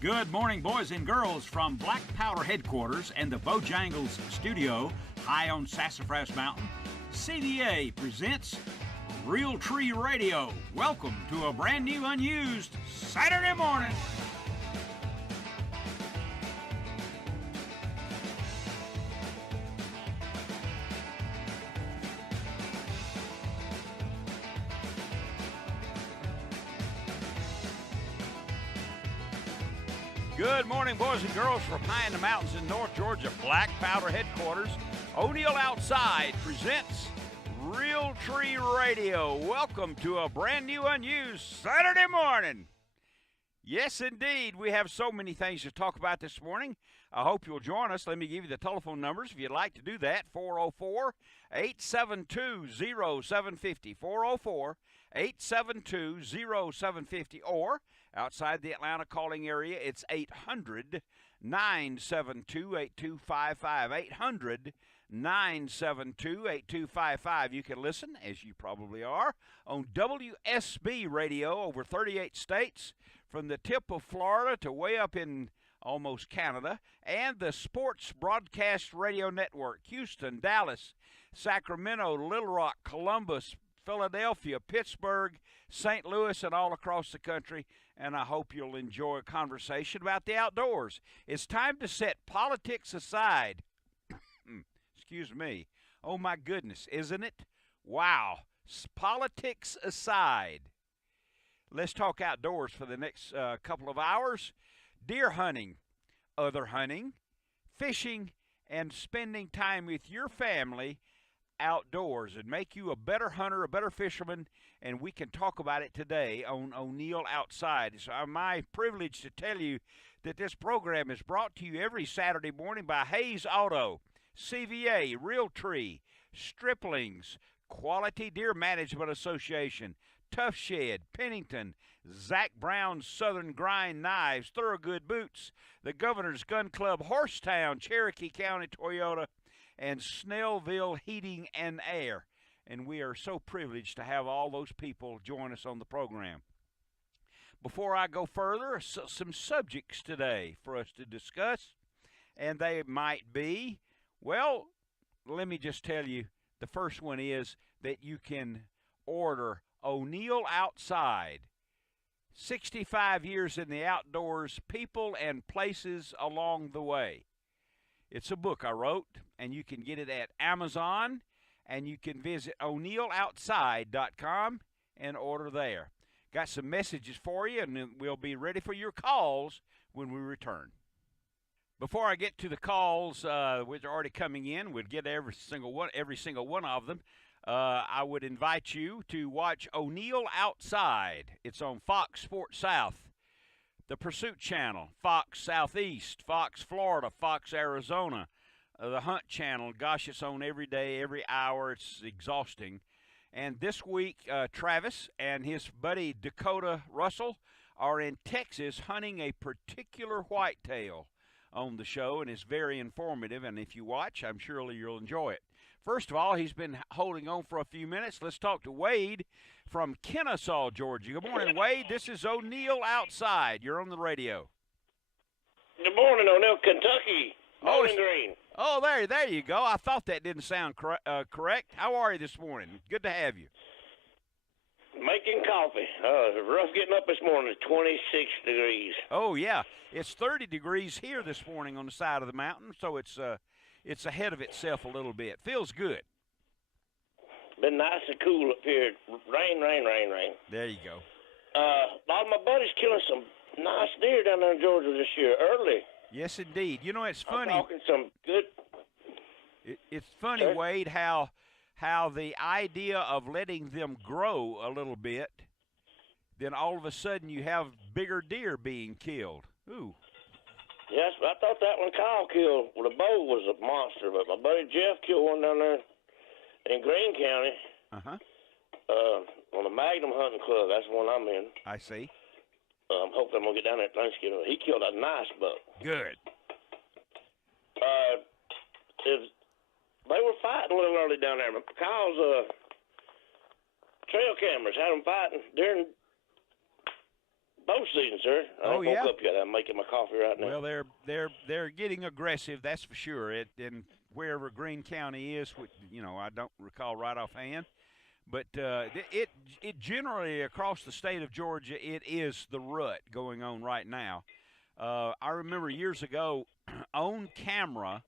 Good morning, boys and girls, from Black Powder headquarters and the Bojangles studio high on Sassafras Mountain. CVA presents Real Tree Radio. Welcome to a brand new, unused Saturday morning. Good morning, boys and girls, from high in the mountains in North Georgia, Black Powder headquarters. ONeill Outside presents Real Tree Radio. Welcome to a brand new, unused Saturday morning. Yes, indeed, we have so many things to talk about this morning. I hope you'll join us. Let me give you the telephone numbers if you'd like to do that. 404-872-0750, 404-872-0750, or outside the Atlanta calling area, it's 800-972-8255, 800-972-8255. You can listen, as you probably are, on WSB radio over 38 states, from the tip of Florida to way up in almost Canada, and the Sports Broadcast Radio Network, Houston, Dallas, Sacramento, Little Rock, Columbus, Philadelphia, Pittsburgh, St. Louis, and all across the country. And I hope you'll enjoy a conversation about the outdoors. It's time to set politics aside. Excuse me. Oh, my goodness, isn't it? Wow. Politics aside. Let's talk outdoors for the next couple of hours. Deer hunting, other hunting, fishing, and spending time with your family outdoors and make you a better hunter, a better fisherman, and we can talk about it today on ONeill Outside. It's my privilege to tell you that this program is brought to you every Saturday morning by Hayes Auto, CVA, Realtree, Striplings, Quality Deer Management Association, Tough Shed, Pennington, Zach Brown's Southern Grind Knives, Thorogood Boots, the Governor's Gun Club, Horsetown, Cherokee County Toyota, and Snellville Heating and Air. And we are so privileged to have all those people join us on the program. Before I go further, some subjects today for us to discuss, and they might be, well, let me just tell you, the first one is that you can order ONeill Outside, 65 years in the outdoors, people and places along the way. It's a book I wrote, and you can get it at Amazon, and you can visit ONeilloutside.com and order there. Got some messages for you, and we'll be ready for your calls when we return. Before I get to the calls, which are already coming in, we'll get every single one of them. I would invite you to watch ONeill Outside. It's on Fox Sports South, the Pursuit Channel, Fox Southeast, Fox Florida, Fox Arizona, the Hunt Channel. Gosh, it's on every day, every hour. It's exhausting. And this week, Travis and his buddy Dakota Russell are in Texas hunting a particular whitetail on the show, and it's very informative. And if you watch, I'm sure you'll enjoy it. First of all, he's been holding on for a few minutes. Let's talk to Wade from Kennesaw, Georgia. Good morning, Wade. This is ONeill Outside. You're on the radio. Good morning, ONeill, Kentucky. Bowling Green. Oh, there you go. I thought that didn't sound correct. How are you this morning? Good to have you. Making coffee. Rough getting up this morning. 26 degrees. Oh, yeah. It's 30 degrees here this morning on the side of the mountain, so it's ahead of itself a little bit. Feels good. Been nice and cool up here. Rain. There you go. A lot of my buddies killing some nice deer down there in Georgia this year, early. Yes, indeed. You know, it's funny. I'm talking some good. It's funny, sir, Wade, how the idea of letting them grow a little bit, then all of a sudden you have bigger deer being killed. Ooh. Yes, I thought that one Kyle killed with a bow was a monster, but my buddy Jeff killed one down there in Greene County. On the Magnum Hunting Club. That's the one I'm in. I see. Hopefully I'm going to get down there at Thanksgiving. He killed a nice buck. Good. They were fighting a little early down there. Kyle's trail cameras had them fighting during bow season, sir. I ain't woke up yet. I'm making my coffee right now. Well, they're getting aggressive, that's for sure. In wherever Greene County is, which, I don't recall right offhand, but it generally across the state of Georgia, it is the rut going on right now. I remember years ago, on camera,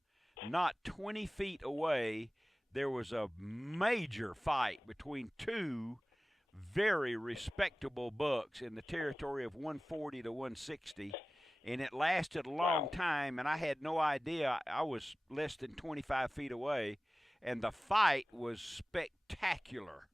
not 20 feet away, there was a major fight between two very respectable bucks in the territory of 140 to 160, and it lasted a long time, and I had no idea. I was less than 25 feet away, and the fight was spectacular.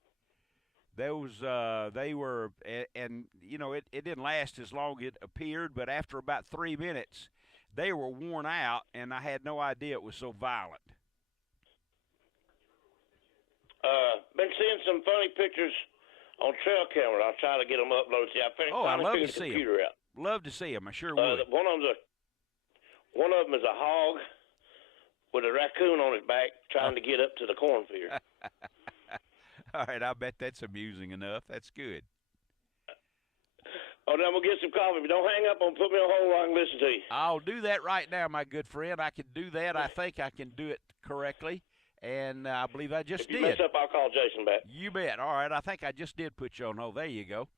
They were, and it didn't last as long as it appeared, but after about 3 minutes, they were worn out, and I had no idea it was so violent. Been seeing some funny pictures on trail camera. I'll try to get them uploaded. I love to see them. Love to see them. I sure would. One of them is a hog with a raccoon on his back trying to get up to the cornfield. All right, I bet that's amusing enough. That's good. Oh, then we'll get some coffee. But don't hang up on put me on hold while I can listen to you. I'll do that right now, my good friend. I can do that. I think I can do it correctly. And I believe I just did. If you mess up, I'll call Jason back. You bet. All right, I think I just did put you on hold. There you go.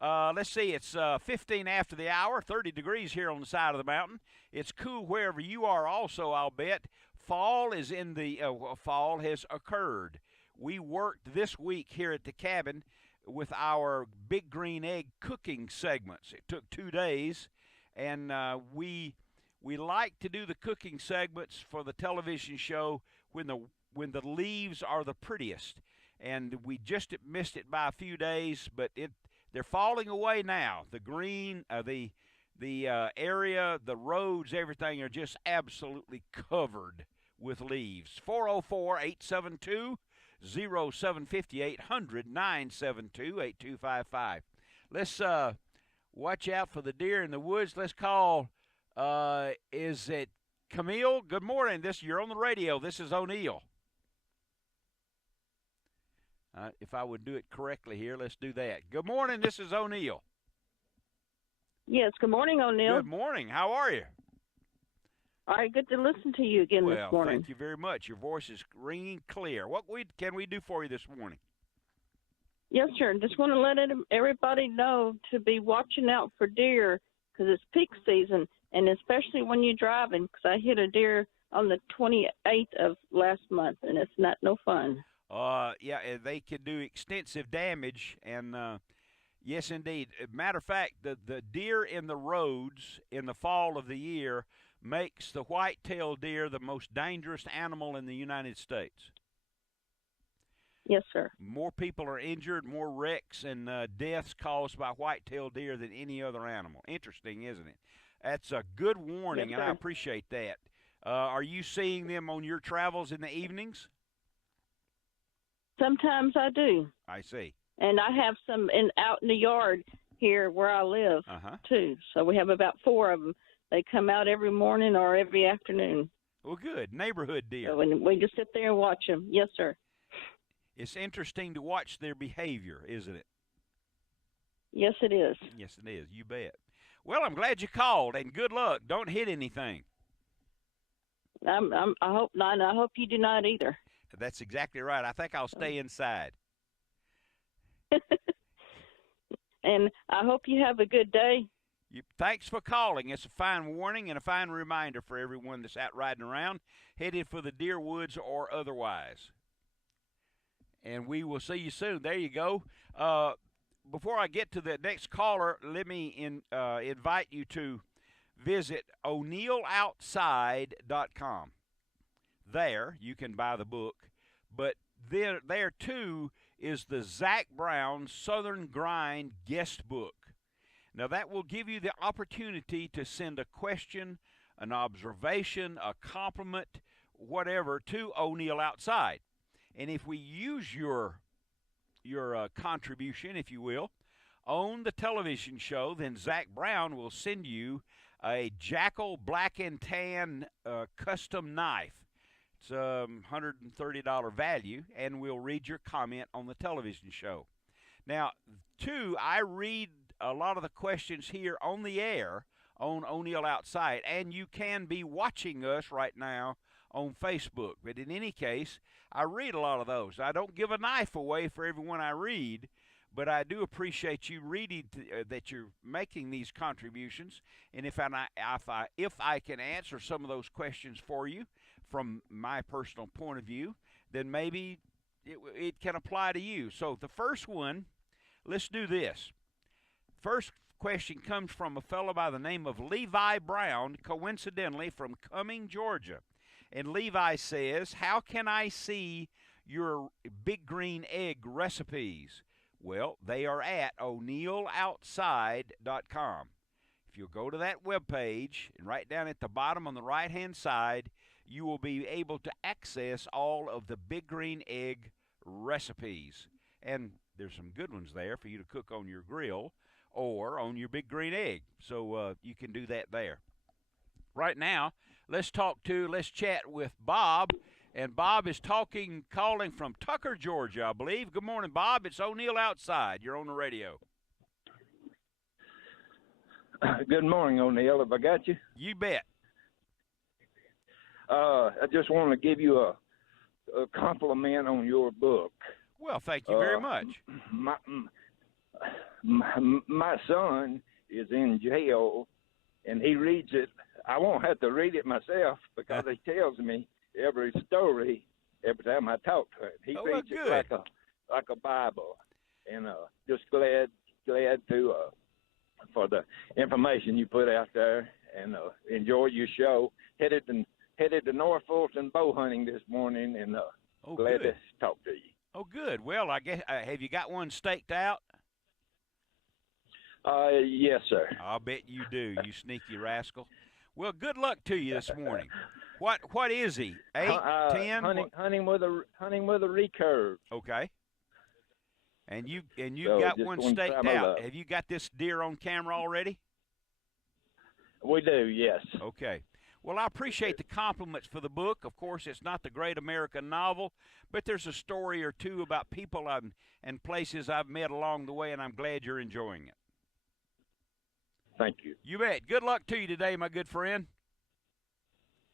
Let's see. It's 15 after the hour, 30 degrees here on the side of the mountain. It's cool wherever you are also, I'll bet. Fall is in the fall has occurred. We worked this week here at the cabin with our Big Green Egg cooking segments. It took 2 days, and we like to do the cooking segments for the television show when the leaves are the prettiest, and we just missed it by a few days, but they're falling away now. The green, the area, the roads, everything are just absolutely covered with leaves. 404-872-0750, 800-972-8255. Let's watch out for the deer in the woods. Let's call, is it Camille? Good morning. You're on the radio. This is ONeill. If I would do it correctly here, let's do that. Good morning. This is ONeill. Yes, good morning, ONeill. Good morning. How are you? All right, good to listen to you again this morning. Thank you very much. Your voice is ringing clear. What can we do for you this morning? Yes, sir. Just want to let everybody know to be watching out for deer because it's peak season, and especially when you're driving, because I hit a deer on the 28th of last month, and it's no fun. Yeah, they can do extensive damage, and yes, indeed. Matter of fact, the deer in the roads in the fall of the year makes the white-tailed deer the most dangerous animal in the United States. Yes, sir. More people are injured, more wrecks and deaths caused by white-tailed deer than any other animal. Interesting, isn't it? That's a good warning, yes, and I appreciate that. Are you seeing them on your travels in the evenings? Sometimes I do. I see. And I have some out in the yard here where I live, too. So we have about 4 of them. They come out every morning or every afternoon. Well, good. Neighborhood deer. So we just sit there and watch them. Yes, sir. It's interesting to watch their behavior, isn't it? Yes, it is. Yes, it is. You bet. Well, I'm glad you called, and good luck. Don't hit anything. I hope not, and I hope you do not either. That's exactly right. I think I'll stay inside. And I hope you have a good day. Thanks for calling. It's a fine warning and a fine reminder for everyone that's out riding around, headed for the deer woods or otherwise. And we will see you soon. There you go. Before I get to the next caller, let me invite you to visit ONeill.outside.com. There, you can buy the book. But there too, is the Zach Brown Southern Grind guest book. Now, that will give you the opportunity to send a question, an observation, a compliment, whatever, to ONeill Outside. And if we use your contribution, if you will, on the television show, then Zach Brown will send you a Jackal Black and Tan custom knife. It's a $130 value, and we'll read your comment on the television show. Now, 2, I read a lot of the questions here on the air on ONeill Outside, and you can be watching us right now on Facebook. But in any case, I read a lot of those. I don't give a knife away for everyone I read, but I do appreciate you reading that you're making these contributions. And if I can answer some of those questions for you from my personal point of view, then maybe it can apply to you. So the first one, let's do this. First question comes from a fellow by the name of Levi Brown, coincidentally from Cumming, Georgia. And Levi says, how can I see your big green egg recipes? Well, they are at ONeillOutside.com. If you'll go to that webpage, and right down at the bottom on the right-hand side, you will be able to access all of the big green egg recipes. And there's some good ones there for you to cook on your grill or on your big green egg. So you can do that there. Right now, let's chat with Bob. And Bob is calling from Tucker, Georgia, I believe. Good morning, Bob. It's ONeill Outside. You're on the radio. Good morning, ONeill. Have I got you? You bet. I just want to give you a compliment on your book. Well, thank you very much. My son is in jail, and he reads it. I won't have to read it myself because he tells me every story every time I talk to him. He reads it like a Bible, and just glad to for the information you put out there, and enjoy your show. Headed to North Fulton bow hunting this morning, and glad to talk to you. Oh, good. Well, I guess have you got one staked out? Yes, sir. I'll bet you do, you sneaky rascal. Well, good luck to you this morning. What is he? 8, 10? Hunting with a recurve. Okay. And you got one staked out. Have you got this deer on camera already? We do, yes. Okay. Well, I appreciate the compliments for the book. Of course, it's not the great American novel, but there's a story or two about people and places I've met along the way, and I'm glad you're enjoying it. Thank you. You bet. Good luck to you today, my good friend.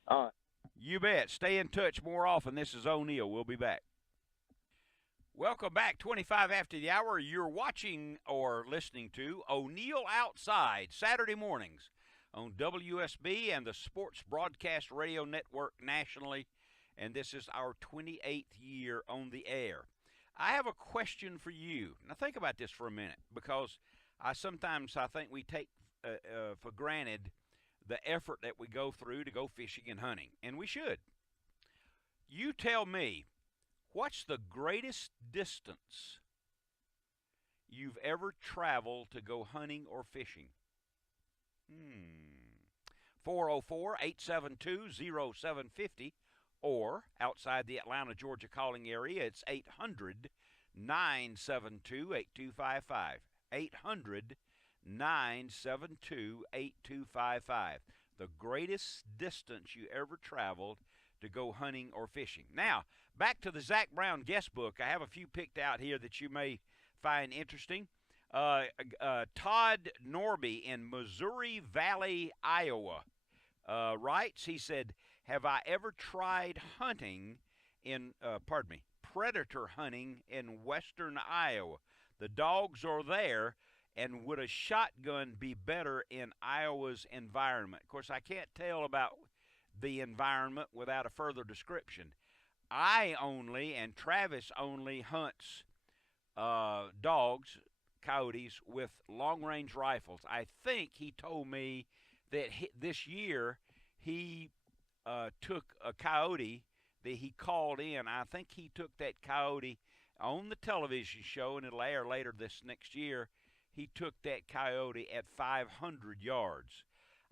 All right. You bet. Stay in touch more often. This is ONeill. We'll be back. Welcome back. 25 after the hour. You're watching or listening to ONeill Outside, Saturday mornings on WSB and the Sports Broadcast Radio Network nationally. And this is our 28th year on the air. I have a question for you. Now, think about this for a minute, because I think we take for granted the effort that we go through to go fishing and hunting, and we should. You tell me, what's the greatest distance you've ever traveled to go hunting or fishing? 404-872-0750, or outside the Atlanta, Georgia calling area, it's 800-972-8255. 800-972-8255. The greatest distance you ever traveled to go hunting or fishing. Now, back to the Zach Brown guest book. I have a few picked out here that you may find interesting. Todd Norby in Missouri Valley, Iowa, writes, he said, have I ever tried predator hunting in western Iowa? The dogs are there, and would a shotgun be better in Iowa's environment? Of course, I can't tell about the environment without a further description. I only, and Travis only, hunts dogs, coyotes, with long-range rifles. I think he told me that this year he took a coyote that he called in. I think he took that coyote on the television show, and it'll air later this next year. He took that coyote at 500 yards.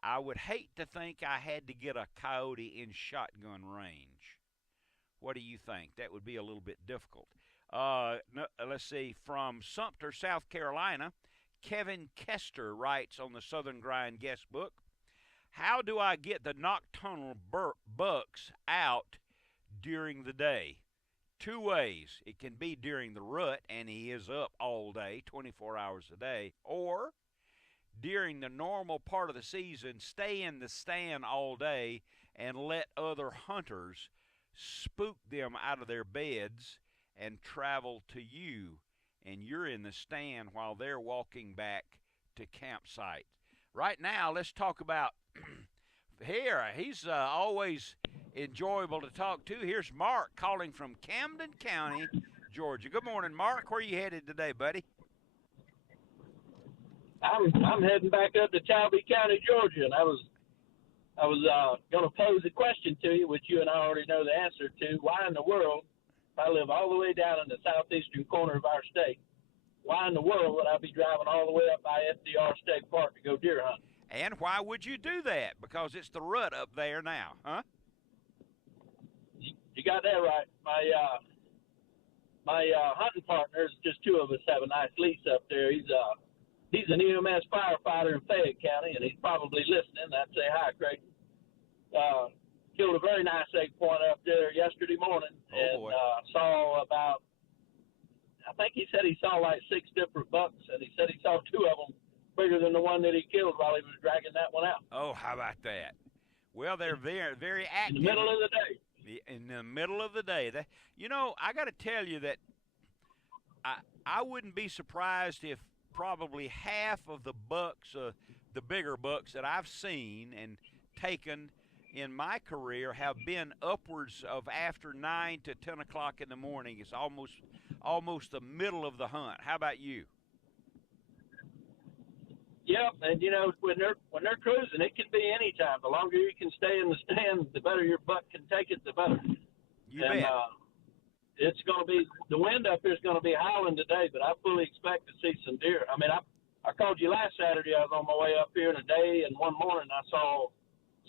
I would hate to think I had to get a coyote in shotgun range. What do you think? That would be a little bit difficult. Let's see. From Sumter, South Carolina, Kevin Kester writes on the Southern Grind guest book, how do I get the nocturnal bucks out during the day? 2 ways. It can be during the rut, and he is up all day, 24 hours a day, or during the normal part of the season, stay in the stand all day and let other hunters spook them out of their beds and travel to you, and you're in the stand while they're walking back to campsite. Right now, let's talk about here. He's always enjoyable to talk to. Here's Mark calling from Camden County, Georgia. Good morning, Mark. Where are you headed today, buddy? I'm heading back up to Talby County, Georgia, and I was going to pose a question to you, which you and I already know the answer to. Why in the world, if I live all the way down in the southeastern corner of our state, why in the world would I be driving all the way up by FDR State Park to go deer hunting? And why would you do that? Because it's the rut up there now, huh? You got that right. My hunting partners, just two of us, have a nice lease up there. He's an EMS firefighter in Fayette County, and he's probably listening. I'd say hi, Creighton. Killed a very nice egg point up there yesterday morning, saw about, I think he said he saw like 6 different bucks, and he said he saw 2 of them bigger than the one that he killed while he was dragging that one out. Oh, how about that? Well, they're very, very active. In the middle of the day. In the middle of the day. I got to tell you that I wouldn't be surprised if probably half of the bucks, the bigger bucks that I've seen and taken in my career have been upwards of after 9 to 10 o'clock in the morning. It's almost the middle of the hunt. How about you? Yep, and when they're cruising, it can be any time. The longer you can stay in the stand, the better your buck can take it, the better. You bet. It's going to be, the wind up here is going to be howling today, but I fully expect to see some deer. I mean, I called you last Saturday. I was on my way up here in a day, and one morning I saw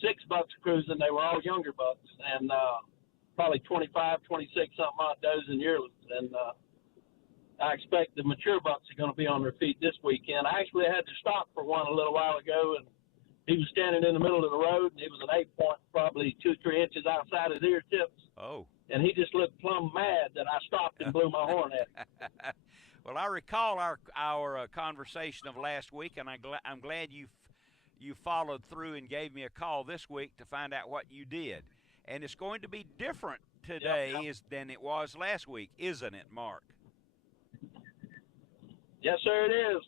6 bucks cruising. They were all younger bucks, and probably 25, 26 something odd does and yearlings. And I expect the mature bucks are going to be on their feet this weekend. I actually had to stop for one a little while ago, and he was standing in the middle of the road, and it was an 8 point, probably 2-3 inches outside his ear tips. Oh. And he just looked plumb mad that I stopped and blew my horn at him. Well, I recall our conversation of last week, and I'm glad you followed through and gave me a call this week to find out what you did. And it's going to be different today than it was last week, isn't it, Mark? Yes, sir, it is.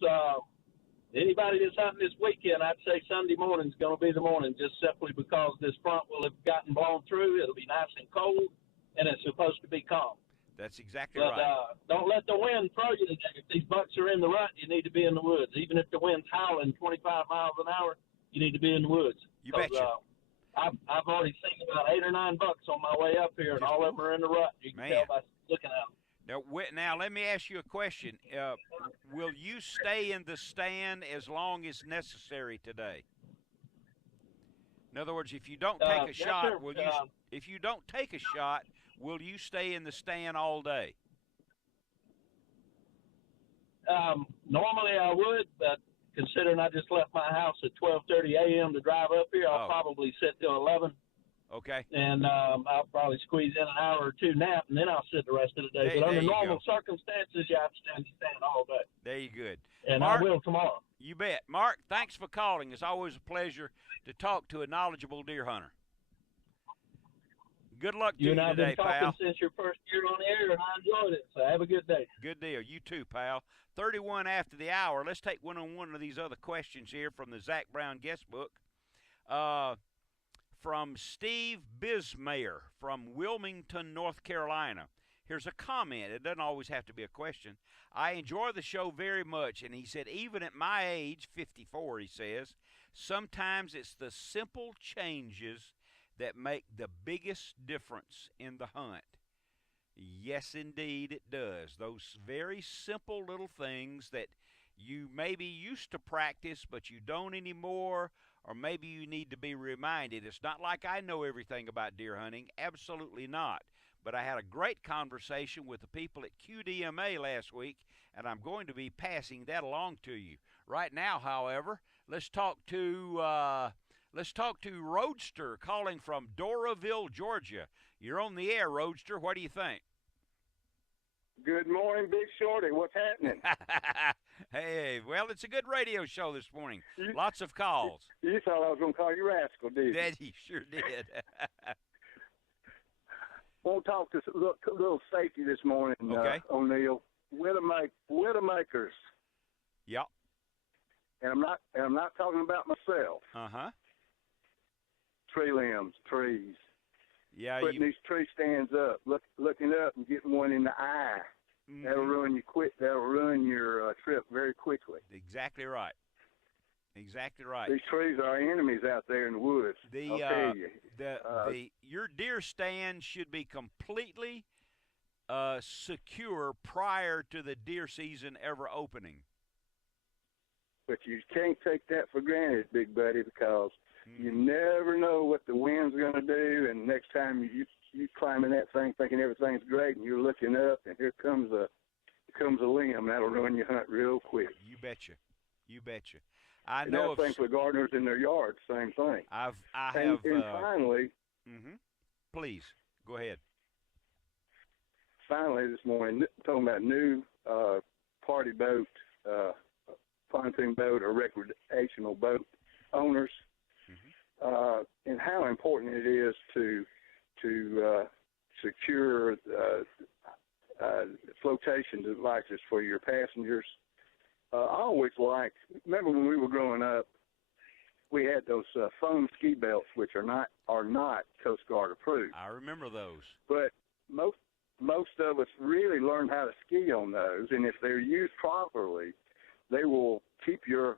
Anybody that's hunting this weekend, I'd say Sunday morning is going to be the morning, just simply because this front will have gotten blown through. It'll be nice and cold, and it's supposed to be calm. That's exactly right. Don't let the wind throw you today. If these bucks are in the rut, you need to be in the woods. Even if the wind's howling 25 miles an hour, you need to be in the woods. You betcha. I've already seen about 8 or 9 bucks on my way up here, and all of them are in the rut. You can tell by looking at them. Now, let me ask you a question. Will you stay in the stand as long as necessary today? In other words, if you don't take a shot, if you don't take a shot, will you stay in the stand all day? Normally I would, but considering I just left my house at 12:30 a.m. to drive up here, I'll probably sit till 11. Okay. And I'll probably squeeze in an hour or 2 nap, and then I'll sit the rest of the day. But under normal circumstances, you have to stand all day. There you good. And Mark, I will tomorrow. You bet. Mark, thanks for calling. It's always a pleasure to talk to a knowledgeable deer hunter. Good luck to you today, pal. You and I have been talking since your first year on the air, and I enjoyed it. So have a good day. Good deal. You too, pal. 31 after the hour. Let's take one of these other questions here from the Zach Brown guest book. From Steve Bismayer from Wilmington, North Carolina. Here's a comment. It doesn't always have to be a question. I enjoy the show very much, and he said, even at my age, 54, he says, sometimes it's the simple changes that make the biggest difference in the hunt. Yes, indeed, it does. Those very simple little things that you maybe used to practice, but you don't anymore, or maybe you need to be reminded. It's not like I know everything about deer hunting. Absolutely not. But I had a great conversation with the people at QDMA last week, and I'm going to be passing that along to you. Right now, however, let's talk to Roadster calling from Doraville, Georgia. You're on the air, Roadster. What do you think? Good morning, Big Shorty. What's happening? Hey, well, it's a good radio show this morning. Lots of calls. You thought I was going to call you rascal, did you? That he sure did. Want to talk to a little safety this morning, Okay. O'Neill. Widowmakers. Yep. And I'm not talking about myself. Uh-huh. Tree limbs, trees. Yeah, Putting these tree stands up, looking up and getting one in the eye. Mhm. That'll ruin you quick. That'll ruin your trip very quickly. Exactly right. Exactly right. These trees are our enemies out there in the woods. I'll tell you. Your deer stand should be completely secure prior to the deer season ever opening. But you can't take that for granted, big buddy, because you never know what the wind's going to do. And next time you climbing that thing thinking everything's great, and you're looking up, and here comes a limb. That'll ruin your hunt real quick. You betcha. You betcha. I And know that thing for gardeners in their yards, same thing. I And have. finally, Please go ahead. Finally this morning, talking about new party boat, pontoon boat, or recreational boat owners, and how important it is to secure flotation devices for your passengers. I always remember when we were growing up, we had those foam ski belts, which are not Coast Guard approved. I remember those. But most of us really learn how to ski on those, and if they're used properly, they will keep your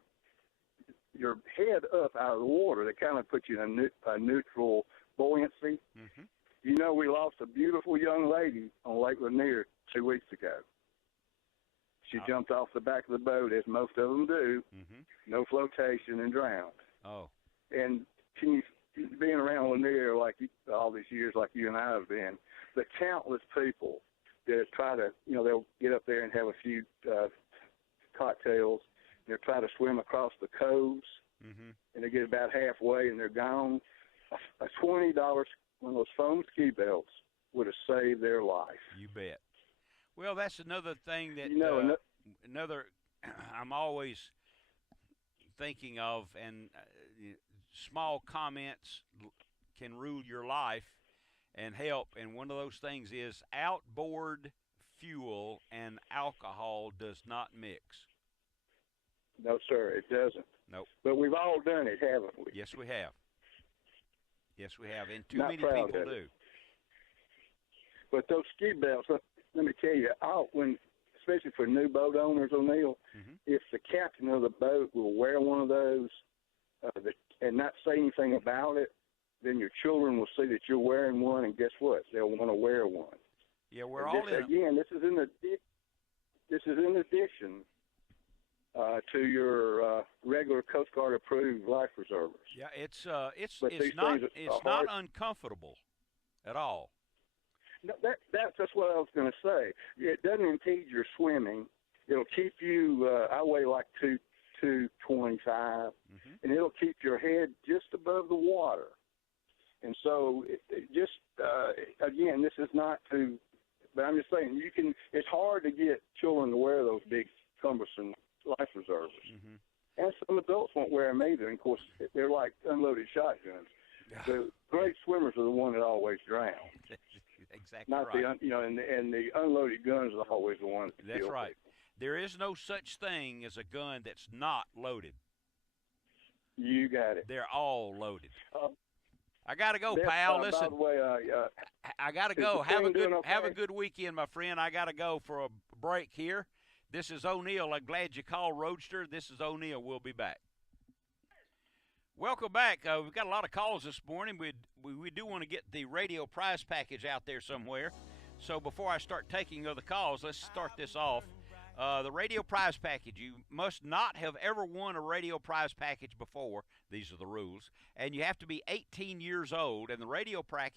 head up out of the water. They kind of put you in a neutral buoyancy. Mm-hmm. You know, we lost a beautiful young lady on Lake Lanier 2 weeks ago. She jumped off the back of the boat, as most of them do, no flotation, and drowned. Oh. And being around Lanier all these years like you and I have been, the countless people that try to, they'll get up there and have a few cocktails, and they'll try to swim across the coves, and they get about halfway and they're gone. A $20, one of those foam ski belts would have saved their life. You bet. Well, that's another thing that I'm always thinking of, and small comments can rule your life and help. And one of those things is outboard fuel and alcohol does not mix. No, sir, it doesn't. Nope. But we've all done it, haven't we? Yes, we have. Yes, we have, and too Not many proud people of do. it. But those ski belts, let me tell you, especially for new boat owners, O'Neill, if the captain of the boat will wear one of those and not say anything about it, then your children will see that you're wearing one, and guess what? They'll want to wear one. Yeah, we're all in. Again, this is in addition to your regular Coast Guard approved life preservers. Yeah, it's not uncomfortable at all. No, that's what I was going to say. It doesn't impede your swimming. It'll keep you. I weigh like 225, and it'll keep your head just above the water. And so, again, this is not to. But I'm just saying, it's hard to get children to wear those big, cumbersome life preservers. And some adults won't wear them either. And of course, they're like unloaded shotguns. The great swimmers are the one that always drown. Exactly Not right. And the unloaded guns are always the ones that That's kill right. people. There is no such thing as a gun that's not loaded. You got it. They're all loaded. I gotta go, pal. Listen, by the way, I gotta go. Have a good weekend, my friend. I gotta go for a break here. This is ONeill. I'm glad you called, Roadster. This is ONeill. We'll be back. Welcome back. We've got a lot of calls this morning. We do want to get the radio prize package out there somewhere. So before I start taking other calls, let's start this off. The radio prize package. You must not have ever won a radio prize package before. These are the rules. And you have to be 18 years old. And the radio prize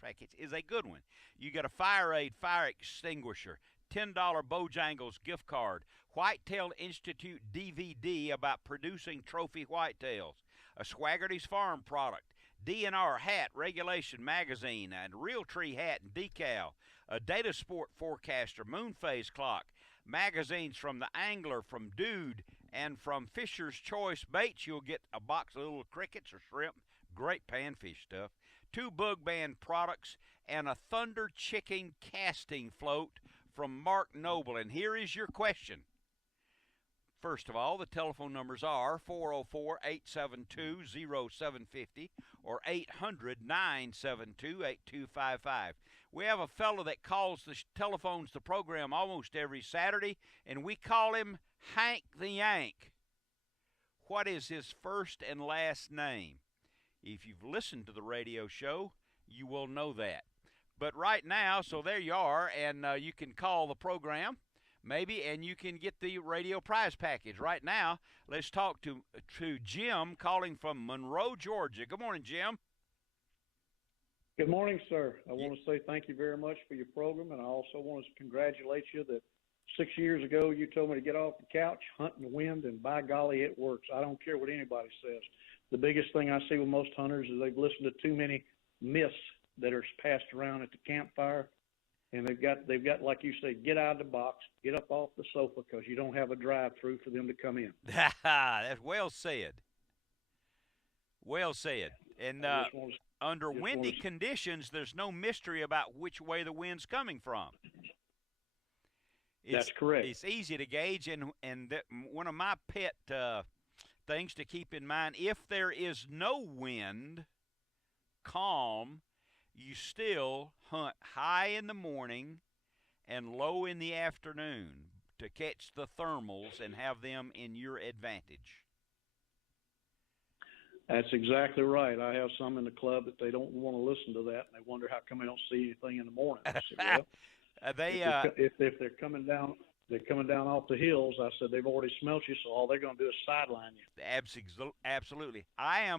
package is a good one. You get a Fire Aid fire extinguisher, $10 Bojangles gift card, Whitetail Institute DVD about producing trophy whitetails, a Swaggerty's Farm product, DNR hat, Regulation magazine, and Realtree hat and decal, a Data Sport forecaster, Moonphase clock, magazines from The Angler, from Dude, and from Fisher's Choice Baits. You'll get a box of little crickets or shrimp, great panfish stuff, 2 Bug Band products, and a Thunder Chicken casting float from Mark Noble. And here is your question. First of all, the telephone numbers are 404-872-0750 or 800-972-8255. We have a fellow that calls telephones the program almost every Saturday, and we call him Hank the Yank. What is his first and last name? If you've listened to the radio show, you will know that. But right now, so there you are, and you can call the program, maybe, and you can get the radio prize package. Right now, let's talk to Jim calling from Monroe, Georgia. Good morning, Jim. Good morning, sir. I want to say thank you very much for your program, and I also want to congratulate you that 6 years ago you told me to get off the couch, hunt in the wind, and by golly, it works. I don't care what anybody says. The biggest thing I see with most hunters is they've listened to too many myths that are passed around at the campfire, and they've got, like you say, get out of the box, get up off the sofa, because you don't have a drive-through for them to come in. That's well said. Well said. And under windy conditions, there's no mystery about which way the wind's coming from. That's correct. It's easy to gauge, and one of my pet things to keep in mind, if there is no wind, calm, you still hunt high in the morning and low in the afternoon to catch the thermals and have them in your advantage. That's exactly right. I have some in the club that they don't want to listen to that, and they wonder how come they don't see anything in the morning. I said, well, if they're coming down off the hills, I said they've already smelt you, so all they're going to do is sideline you. Absolutely. I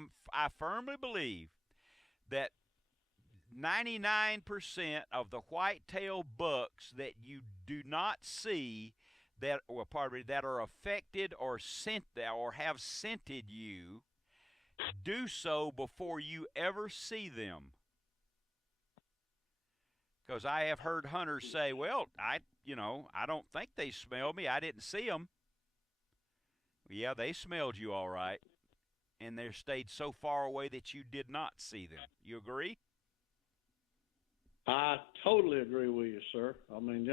firmly believe that 99% of the whitetail bucks that you do not see that are affected or have scented you do so before you ever see them. Because I have heard hunters say, well, I don't think they smelled me. I didn't see them. Yeah, they smelled you all right. And they stayed so far away that you did not see them. You agree? I totally agree with you, sir. I mean,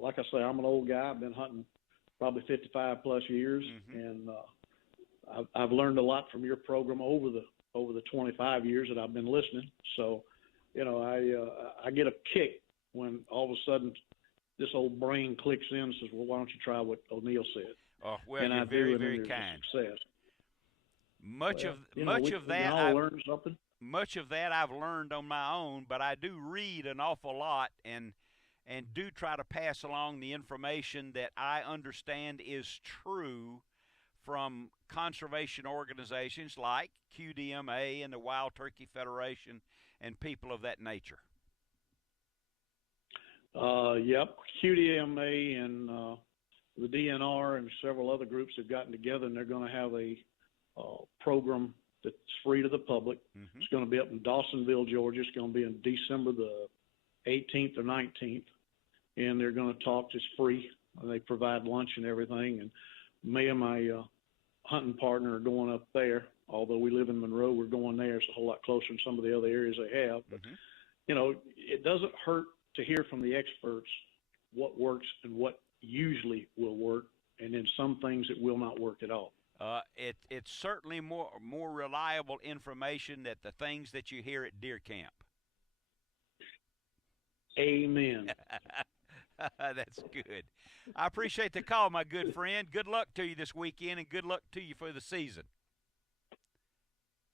like I say, I'm an old guy. I've been hunting probably 55 plus years, and I've learned a lot from your program over the 25 years that I've been listening. So, I get a kick when all of a sudden this old brain clicks in and says, well, why don't you try what ONeill said? Oh, well, and you're I very, do, very and kind. Success. Much of that I've learned on my own, but I do read an awful lot and do try to pass along the information that I understand is true from conservation organizations like QDMA and the Wild Turkey Federation and people of that nature. Yep, QDMA and the DNR and several other groups have gotten together, and they're going to have a program that's free to the public. It's going to be up in Dawsonville, Georgia. It's going to be in December the 18th or 19th, and they're going to talk just free. They provide lunch and everything, and me and my hunting partner are going up there. Although we live in Monroe, we're going there. It's a whole lot closer than some of the other areas they have. But, it doesn't hurt to hear from the experts what works and what usually will work, and then some things that will not work at all. It's certainly more reliable information than the things that you hear at deer camp. Amen. That's good. I appreciate the call, my good friend. Good luck to you this weekend, and good luck to you for the season.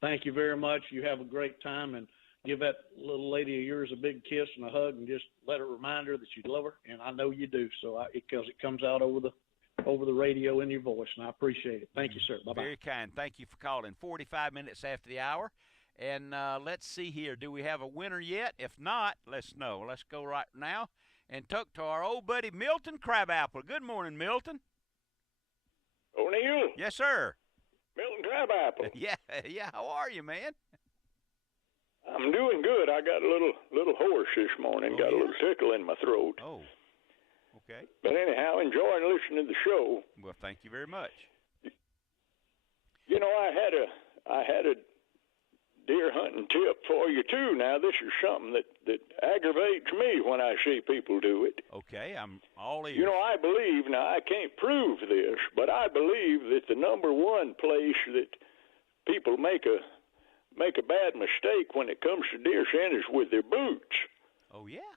Thank you very much. You have a great time, and give that little lady of yours a big kiss and a hug, and just let her remind her that you love her. And I know you do, so because it comes out over the radio in your voice, and I appreciate it. Thank you, sir. Bye-bye. Very kind. Thank you for calling. 45 minutes after the hour. And let's see here. Do we have a winner yet? If not, let's know. Let's go right now and talk to our old buddy Milton Crabapple. Good morning, Milton. ONeill? Yes, sir. Milton Crabapple. Yeah. How are you, man? I'm doing good. I got a little hoarse this morning. Got a little tickle in my throat. Oh, okay. But anyhow, enjoying listening to the show. Well, thank you very much. You know, I had a deer hunting tip for you too. Now, this is something that aggravates me when I see people do it. Okay, I'm all ears. You know, I believe, now I can't prove this, but I believe that the number one place that people make a bad mistake when it comes to deer scent is with their boots. Oh, yeah?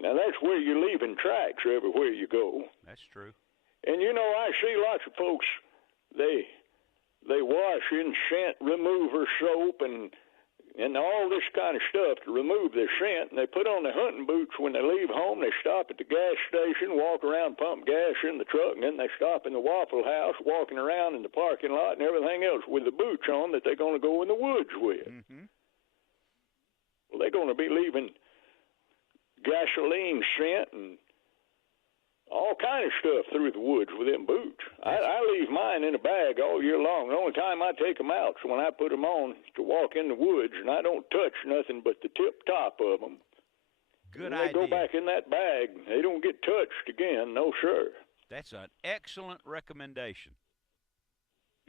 Now, that's where you're leaving tracks everywhere you go. That's true. And, you know, I see lots of folks, they wash in scent remover soap and all this kind of stuff to remove their scent, and they put on their hunting boots when they leave home. They stop at the gas station, walk around, pump gas in the truck, and then they stop in the Waffle House, walking around in the parking lot and everything else with the boots on that they're going to go in the woods with. Mm-hmm. Well, they're going to be leaving gasoline scent and all kind of stuff through the woods with them boots. I leave mine in a bag all year long. The only time I take them out is when I put them on to walk in the woods, and I don't touch nothing but the tip top of them. Good when idea. They go back in that bag, they don't get touched again, no sir. That's an excellent recommendation.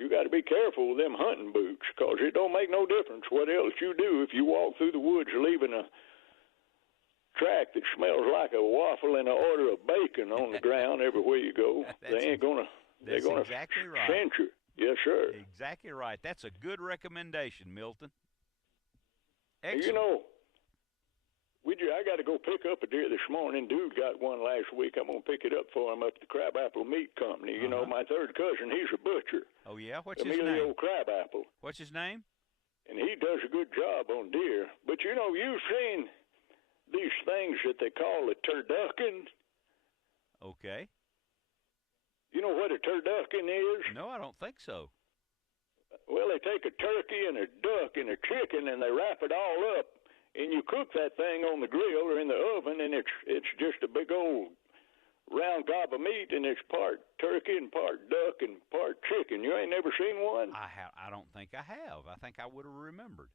You got to be careful with them hunting boots, because it don't make no difference what else you do if you walk through the woods leaving a track that smells like a waffle and an order of bacon on the ground everywhere you go. They're gonna exactly right. scent you. Yes, sir. Exactly right. That's a good recommendation, Milton. Excellent. You know, I got to go pick up a deer this morning. Dude got one last week. I'm gonna pick it up for him up at the Crabapple Meat Company. You know, my third cousin, he's a butcher. Oh yeah, what's his Emilio name? Crabapple. What's his name? And he does a good job on deer. But you know, you've seen these things that they call a turducken. Okay. You know what a turducken is? No, I don't think so. Well, they take a turkey and a duck and a chicken and they wrap it all up, and you cook that thing on the grill or in the oven, and it's just a big old round gob of meat, and it's part turkey and part duck and part chicken. You ain't never seen one? I don't think I have. I think I would have remembered.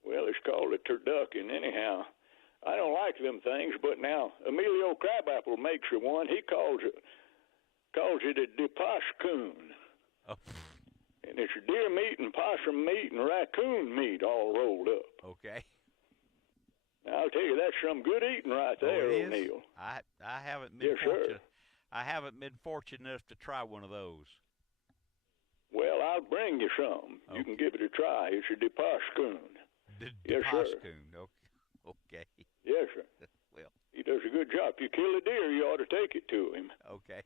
Well, it's called a turducken. Anyhow, I don't like them things, but now Emilio Crabapple makes you one. He calls it a deposscoon. Oh. And it's deer meat and possum meat and raccoon meat all rolled up. Okay. Now, I'll tell you, that's some good eating right there, ONeill. I haven't been fortunate. I haven't been fortunate enough to try one of those. Well, I'll bring you some. Okay. You can give it a try. It's a deposscoon. Yes, sir. Okay. Yes, sir. Well, he does a good job. If you kill a deer, you ought to take it to him. Okay.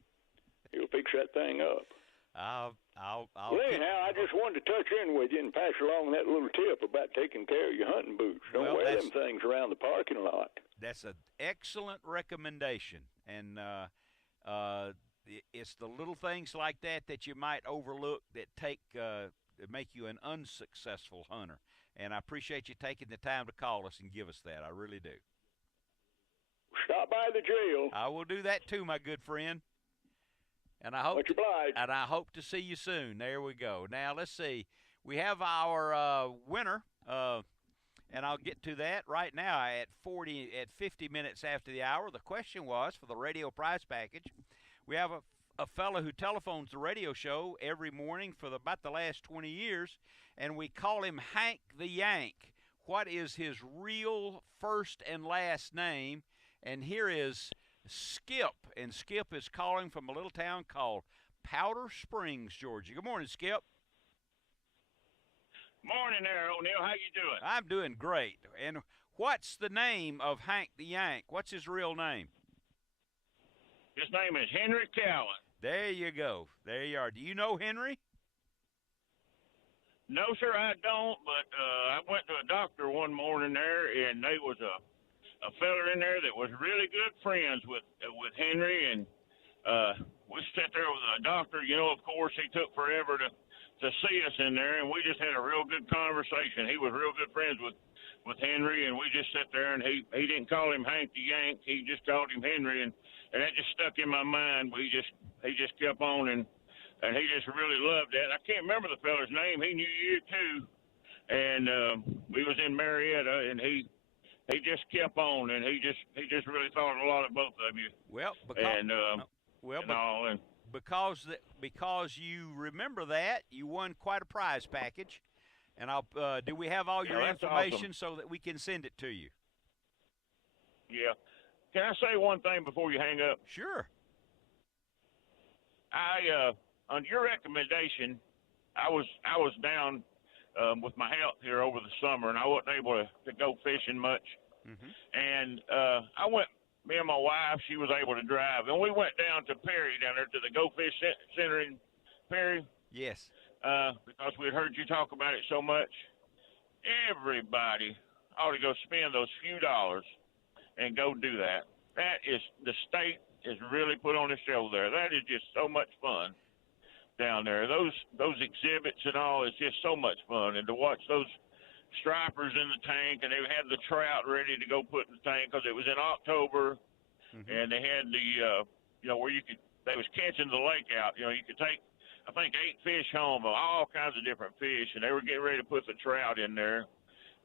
He'll fix that thing up. I'll Well, anyhow, I just wanted to touch in with you and pass along that little tip about taking care of your hunting boots. Don't wear them things around the parking lot. That's an excellent recommendation, and it's the little things like that you might overlook that make you an unsuccessful hunter. And I appreciate you taking the time to call us and give us that. I really do. Stop by the jail. I will do that too, my good friend. And I hope much obliged. And I hope to see you soon. There we go. Now let's see. We have our winner, and I'll get to that right now at 50 minutes after the hour. The question was for the radio prize package. We have a fellow who telephones the radio show every morning for about the last 20 years, and we call him Hank the Yank. What is his real first and last name? And here is Skip, and Skip is calling from a little town called Powder Springs, Georgia. Good morning, Skip. Morning there, ONeill. How you doing? I'm doing great. And what's the name of Hank the Yank? What's his real name? His name is Henry Cowan. There you go. There you are. Do you know Henry? No, sir, I don't, but I went to a doctor one morning there, and there was a fella in there that was really good friends with Henry, and we sat there with a doctor. You know, of course, he took forever to see us in there, and we just had a real good conversation. He was real good friends with Henry, and we just sat there, and he didn't call him Hank the Yank. He just called him Henry, and that just stuck in my mind. He just kept on, and he just really loved that. And I can't remember the fella's name. He knew you too. And we was in Marietta, and he just kept on, and he just really thought a lot of both of you. Well, because you remember that, you won quite a prize package. And do we have all your information so that we can send it to you? Yeah. Can I say one thing before you hang up? Sure. On your recommendation, I was down with my health here over the summer, and I wasn't able to go fishing much. Mm-hmm. And I went. Me and my wife, she was able to drive, and we went down to Perry, down there to the Go Fish Center in Perry. Yes. Because we had heard you talk about it so much. Everybody ought to go spend those few dollars and go do that. That is, the state is really put on a show there. That is just so much fun down there. Those exhibits and all is just so much fun. And to watch those stripers in the tank, and they had the trout ready to go put in the tank because it was in October, and they had the, where they was catching the lake out. You could take, I think, 8 fish home, all kinds of different fish, and they were getting ready to put the trout in there,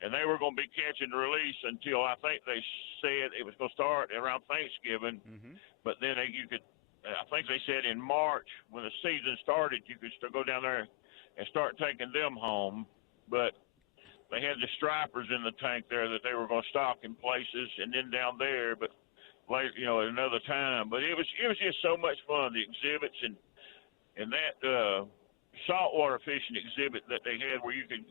and they were going to be catching the release until I think they said it was going to start around Thanksgiving, but then I think they said in March when the season started, you could still go down there and start taking them home, but they had the stripers in the tank there that they were going to stock in places, and then down there, but later, at another time. But it was just so much fun. The exhibits and that saltwater fishing exhibit that they had, where you could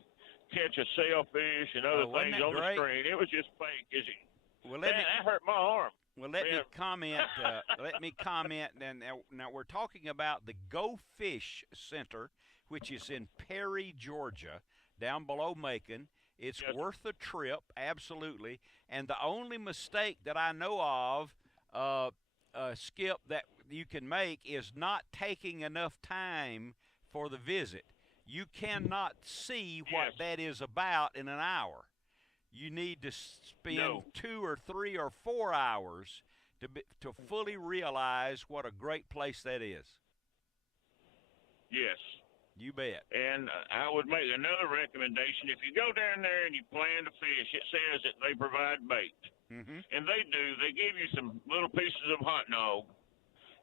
catch a sailfish and other things on the screen. It was just fake. That hurt my arm. Well, let me comment. And now we're talking about the Go Fish Center, which is in Perry, Georgia, down below Macon. It's worth a trip, absolutely. And the only mistake that I know of, Skip, that you can make is not taking enough time for the visit. You cannot see what that is about in an hour. You need to spend 2 or 3 or 4 hours to fully realize what a great place that is. Yes. You bet. And I would make another recommendation. If you go down there and you plan to fish, it says that they provide bait. And they do. They give you some little pieces of hot dog,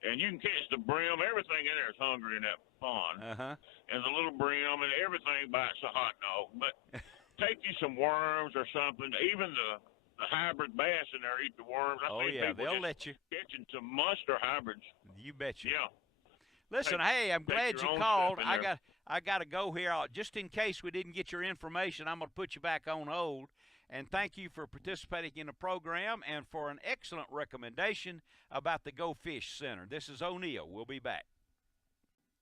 and you can catch the brim. Everything in there is hungry in that pond. And the little brim and everything bites the hot dog. But take you some worms or something. Even the hybrid bass in there eat the worms. They'll let you. Catching some monster hybrids. You bet you. Yeah. Listen, hey, I'm glad you called. I got to go here. Just in case we didn't get your information, I'm going to put you back on hold. And thank you for participating in the program and for an excellent recommendation about the Go Fish Center. This is ONeill. We'll be back.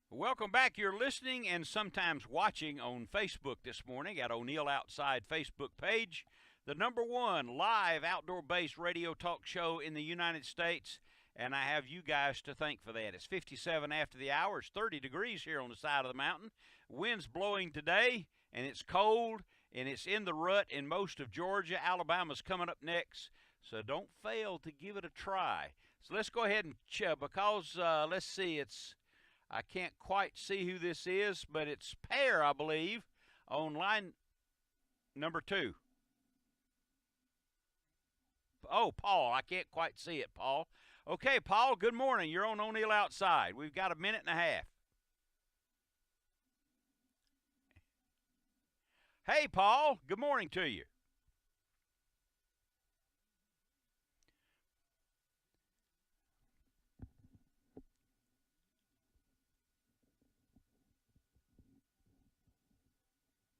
Welcome back. You're listening and sometimes watching on Facebook this morning at ONeill Outside Facebook page, the #1 live outdoor-based radio talk show in the United States. And I have you guys to thank for that. It's 57 after the hour. It's 30 degrees here on the side of the mountain. Wind's blowing today, and it's cold, and it's in the rut in most of Georgia. Alabama's coming up next, so don't fail to give it a try. So let's go ahead and because let's see, I can't quite see who this is, but it's Pear, I believe, on line number 2. Oh, Paul. I can't quite see it, Paul. Okay, Paul, good morning. You're on ONeill Outside. We've got a minute and a half. Hey, Paul, good morning to you.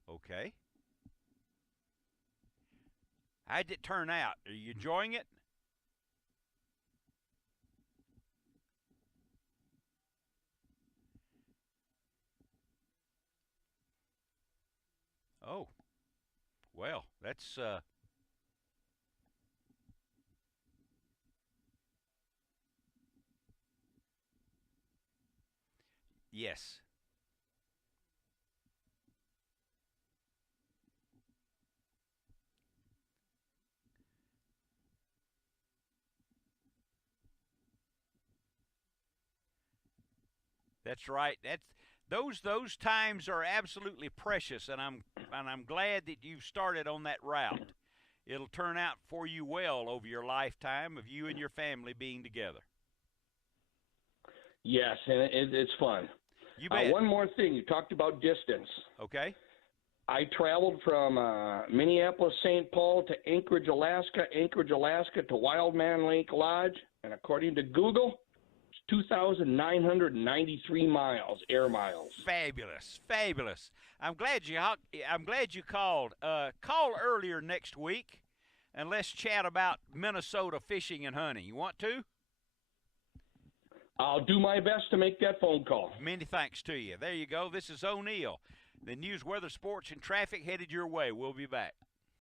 Okay. How'd it turn out? Are you enjoying it? Oh, well, that's yes. That's right. those times are absolutely precious, and I'm glad that you've started on that route. It'll turn out for you well over your lifetime of you and your family being together. Yes, and it's fun. You bet. One more thing. You talked about distance. Okay. I traveled from Minneapolis, St. Paul to Anchorage, Alaska to Wildman Lake Lodge, and according to Google, it's 2,993 miles, air miles. Fabulous, fabulous. I'm glad you called. Call earlier next week, and let's chat about Minnesota fishing and hunting. You want to? I'll do my best to make that phone call. Many thanks to you. There you go. This is ONeill. The news, weather, sports, and traffic headed your way. We'll be back.